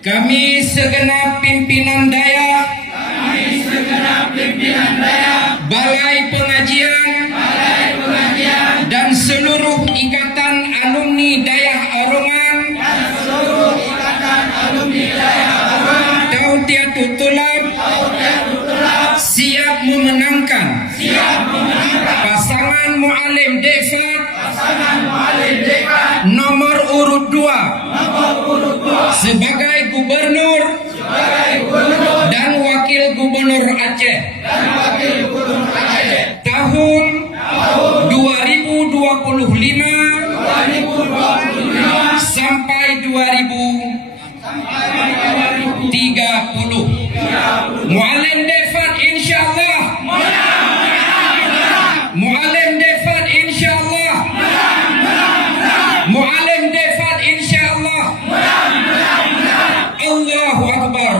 Kami segenap pimpinan daya Balai Pengajian dan seluruh ikatan alumni Dayah Arongan Tautiatul Tulab siap memenangkan pasangan Muallim Defat nomor urut 2 sebagai gubernur dan wakil gubernur Aceh tahun 2025 sampai 2030. Muallim Defat insyaallah. Muallim Defat insyaallah. Muallim Defat insyaallah. Allahu Akbar.